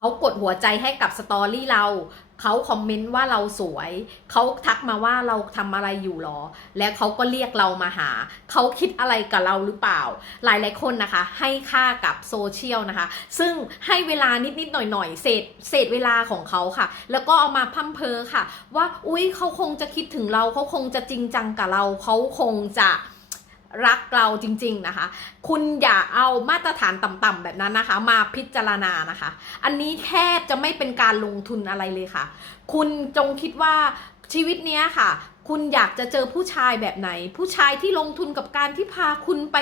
เขากดหัวใจให้กับสตอรี่เรา เขาคอมเมนต์ว่าเราสวย เขาทักมาว่าเราทำอะไรอยู่หรอ แล้วเขาก็เรียกเรามาหา เขาคิดอะไรกับเราหรือเปล่า หลายหลายคนนะคะ ให้ค่ากับโซเชียลนะคะ ซึ่งให้เวลานิดๆหน่อยๆเศษเศษเวลาของเขาค่ะ แล้วก็เอามาพัมเพอค่ะ ว่า อุ๊ยเขาคงจะคิดถึงเรา เขาคงจะจริงจังกับเรา เขาคงจะ รักเราจริงๆนะคะ คุณอย่าเอามาตรฐานต่ำๆแบบนั้นนะคะ มาพิจารณานะคะ อันนี้แทบจะไม่เป็นการลงทุนอะไรเลยค่ะ คุณจงคิดว่าชีวิตเนี้ยค่ะ คุณอยากจะเจอผู้ชายแบบไหน ผู้ชายที่ลงทุนกับการที่พาคุณไป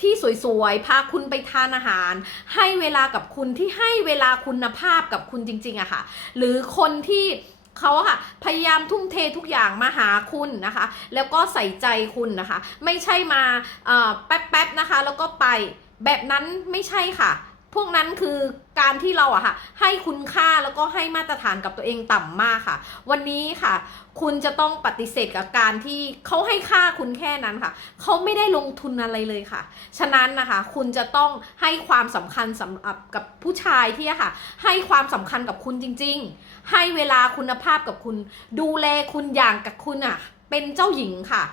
ที่สวยๆ พาคุณไปทานอาหาร ให้เวลากับคุณที่ให้เวลาคุณภาพกับคุณจริงๆอะค่ะ หรือคนที่ เขาค่ะพยายามทุ่มเททุกอย่างมาหาคุณนะคะ แล้วก็ใส่ใจคุณนะคะ ไม่ใช่มาแป๊บๆนะคะ แล้วก็ไปแบบนั้นไม่ใช่ค่ะ พวกนั้นคือการที่เราอะค่ะ ให้คุณค่าแล้วก็ให้มาตรฐานกับตัวเองต่ำมากค่ะ วันนี้ค่ะ คุณจะต้องปฏิเสธกับการที่เขาให้ค่าคุณแค่นั้นค่ะเขาไม่ได้ลงทุนอะไรเลยค่ะ ฉะนั้นนะคะ คุณจะต้องให้ความสำคัญสำหรับกับผู้ชายที่อะค่ะ ให้ความสำคัญกับคุณจริง ๆ ให้เวลาคุณภาพกับคุณ ดูแลคุณอย่างกับคุณอะ เป็นเจ้าหญิงค่ะ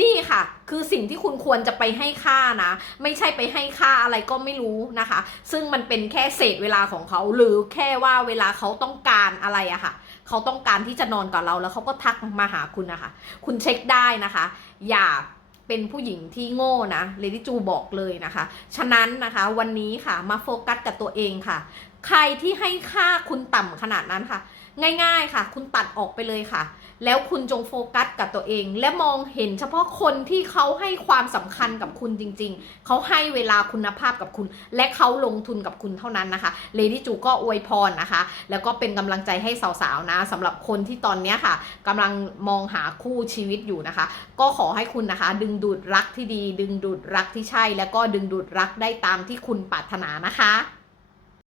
นี่ค่ะ คือสิ่งที่คุณควรจะไปให้ค่านะ ไม่ใช่ไปให้ค่าอะไรก็ไม่รู้นะคะ ซึ่งมันเป็นแค่เศษเวลาของเขา หรือแค่ว่าเวลาเขาต้องการอะไรอะค่ะ เขาต้องการที่จะนอนกับเราแล้วเขาก็ทักมาหาคุณนะคะ คุณเช็คได้นะคะ อย่าเป็นผู้หญิงที่โง่นะเลดี้จูบอกเลยนะคะ ฉะนั้นนะคะวันนี้ค่ะมาโฟกัสกับตัวเองค่ะ ใครที่ให้ค่าคุณต่ำขนาดนั้นค่ะ ง่ายๆค่ะ คุณตัดออกไปเลยค่ะ แล้วคุณจงโฟกัสกับตัวเอง และมองเห็นเฉพาะคนที่เขาให้ความสำคัญกับคุณจริง ๆ เขาให้เวลาคุณภาพกับคุณ และเขาลงทุนกับคุณเท่านั้นนะคะเลดี้จูก็อวยพรนะคะ แล้วก็เป็นกำลังใจให้สาวๆนะสำหรับคนที่ตอนนี้ค่ะกำลังมองหาคู่ชีวิตอยู่นะคะ ก็ขอให้คุณนะคะ ดึงดูดรักที่ดี ดึงดูดรักที่ใช่ แล้วก็ดึงดูดรักได้ตามที่คุณปรารถนานะคะ